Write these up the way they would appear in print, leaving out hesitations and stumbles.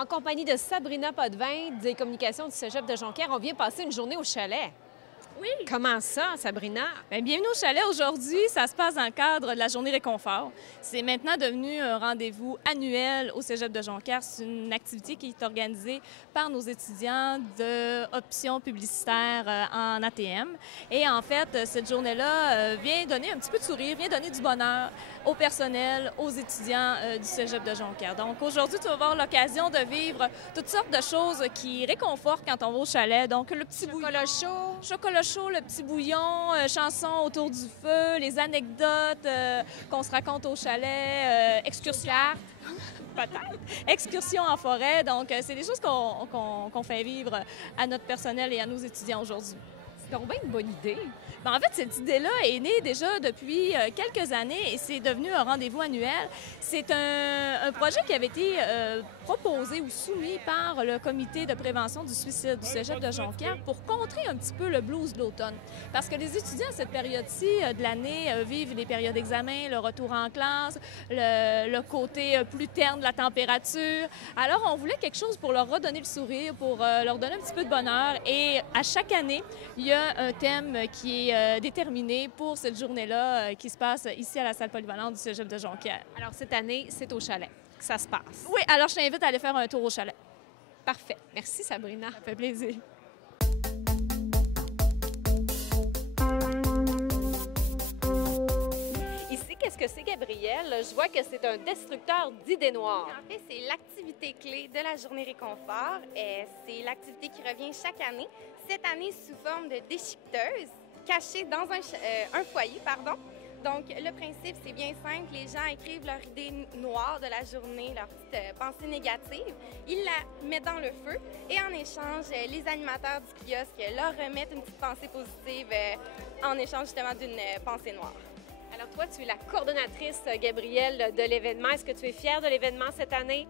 En compagnie de Sabrina Potvin des communications du Cégep de Jonquière, on vient passer une journée au chalet. Oui. Comment ça, Sabrina? Bien, bienvenue au chalet. Aujourd'hui, ça se passe dans le cadre de la journée réconfort. C'est maintenant devenu un rendez-vous annuel au Cégep de Jonquière. C'est une activité qui est organisée par nos étudiants d'options publicitaires en ATM. Et en fait, cette journée-là vient donner un petit peu de sourire, vient donner du bonheur au personnel, aux étudiants du Cégep de Jonquière. Donc aujourd'hui, tu vas avoir l'occasion de vivre toutes sortes de choses qui réconfortent quand on va au chalet. Donc le petit Chocolat chaud. chocolat chaud, le petit bouillon, chansons autour du feu, les anecdotes qu'on se raconte au chalet, excursion. Peut-être. Excursion en forêt. Donc, c'est des choses qu'on fait vivre à notre personnel et à nos étudiants aujourd'hui. C'est donc bien une bonne idée. Bien, en fait, cette idée-là est née déjà depuis quelques années et c'est devenu un rendez-vous annuel. C'est un projet qui avait été proposé ou soumis par le comité de prévention du suicide du Cégep de Jonquière pour contrer un petit peu le blues de l'automne. Parce que les étudiants à cette période-ci de l'année vivent les périodes d'examen, le retour en classe, le côté plus terne de la température. Alors, on voulait quelque chose pour leur redonner le sourire, pour leur donner un petit peu de bonheur. Et à chaque année, il y a un thème qui est déterminé pour cette journée-là qui se passe ici à la salle polyvalente du Cégep de Jonquière. Alors, cette année, c'est au chalet que ça se passe. Oui, alors je t'invite à aller faire un tour au chalet. Parfait. Merci, Sabrina. Ça fait plaisir. Ici, qu'est-ce que c'est, Gabrielle? Je vois que c'est un destructeur d'idées noires. En fait, c'est l'activité clé de la journée réconfort. C'est l'activité qui revient chaque année. Cette année, sous forme de déchiqueteuse, cachée dans un foyer, pardon. Donc, le principe, c'est bien simple. Les gens écrivent leur idée noire de la journée, leur petite pensée négative. Ils la mettent dans le feu et en échange, les animateurs du kiosque leur remettent une petite pensée positive en échange justement d'une pensée noire. Alors, toi, tu es la coordonnatrice, Gabrielle, de l'événement. Est-ce que tu es fière de l'événement cette année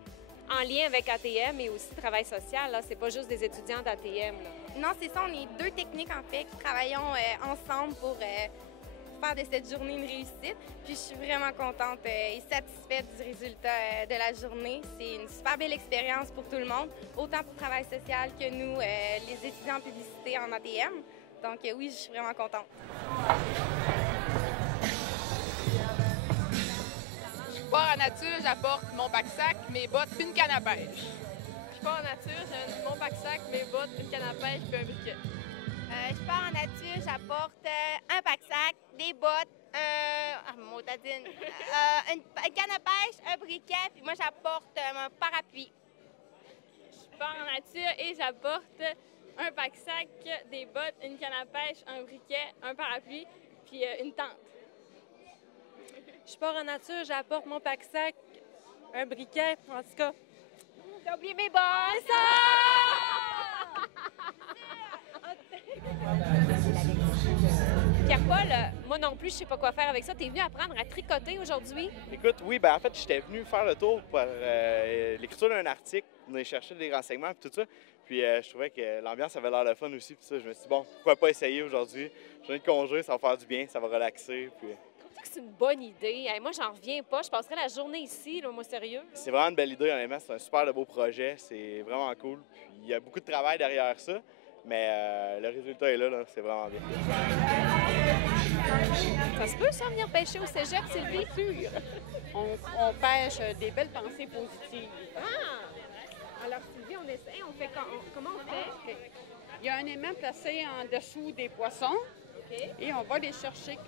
en lien avec ATM et aussi Travail social? Là, c'est pas juste des étudiants d'ATM. Non, c'est ça. On est deux techniques, en fait, qui travaillons ensemble pour faire de cette journée une réussite. Puis je suis vraiment contente et satisfaite du résultat de la journée. C'est une super belle expérience pour tout le monde, autant pour Travail social que nous, les étudiants en publicité en ATM. Donc oui, je suis vraiment contente. Je pars en nature, j'apporte mon bac-sac, mes bottes puis une canne à pêche. Je pars en nature, j'ai mon bac-sac, mes bottes, une canne à pêche puis un briquet. Je pars en nature, j'apporte un bac-sac, des bottes, une canne à pêche, un briquet, puis moi j'apporte mon parapluie. Je pars en nature et j'apporte un bac-sac, des bottes, une canne à pêche, un briquet, un parapluie puis une tente. Je pars en nature, j'apporte mon pack-sac, un briquet, en tout cas. J'ai oublié mes bottes! Pierre-Paul, moi non plus, je sais pas quoi faire avec ça. Tu es venu apprendre à tricoter aujourd'hui? Écoute, oui, en fait, j'étais venu faire le tour pour l'écriture d'un article, venir chercher des renseignements et tout ça. Puis je trouvais que l'ambiance avait l'air de fun aussi. Puis ça, je me suis dit, bon, pourquoi pas essayer aujourd'hui? Journée de congé, ça va faire du bien, ça va relaxer. Puis... Trouves-tu que c'est une bonne idée? Hey, moi, j'en reviens pas. Je passerai la journée ici, là, moi, sérieux. C'est vraiment une belle idée, honnêtement. C'est un super de beau projet. C'est vraiment cool. Puis il y a beaucoup de travail derrière ça. Mais le résultat est là, c'est vraiment bien. Ça se peut, ça, venir pêcher au cégep, Sylvie? Sûr. On pêche des belles pensées positives. Ah! Alors, Sylvie, on essaie, on fait comment on fait? Il y a un aimant placé en dessous des poissons et on va les chercher.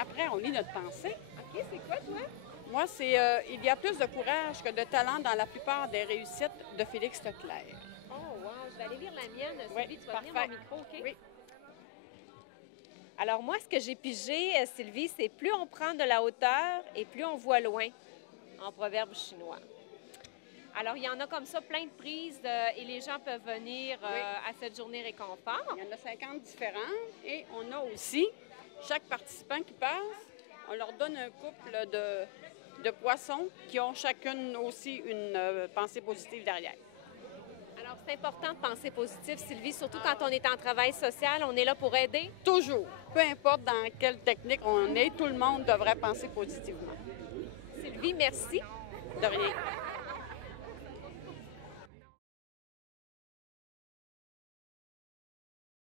Après, on lit notre pensée. OK, c'est quoi, toi? Moi, c'est il y a plus de courage que de talent dans la plupart des réussites de Félix Leclerc. Oh, wow! Je vais aller lire la mienne. Oui, Sylvie, tu vas parfait. venir mon micro, OK? Oui. Alors, moi, ce que j'ai pigé, Sylvie, c'est plus on prend de la hauteur et plus on voit loin, en proverbe chinois. Alors, il y en a comme ça plein de prises et les gens peuvent venir à cette journée réconfort. Il y en a 50 différents et on a aussi, chaque participant qui passe, on leur donne un couple de poissons qui ont chacune aussi une pensée positive derrière. Alors, Alors, c'est important de penser positif, Sylvie, surtout quand on est en travail social. On est là pour aider. Toujours. Peu importe dans quelle technique on est, tout le monde devrait penser positivement. Sylvie, merci. De rien.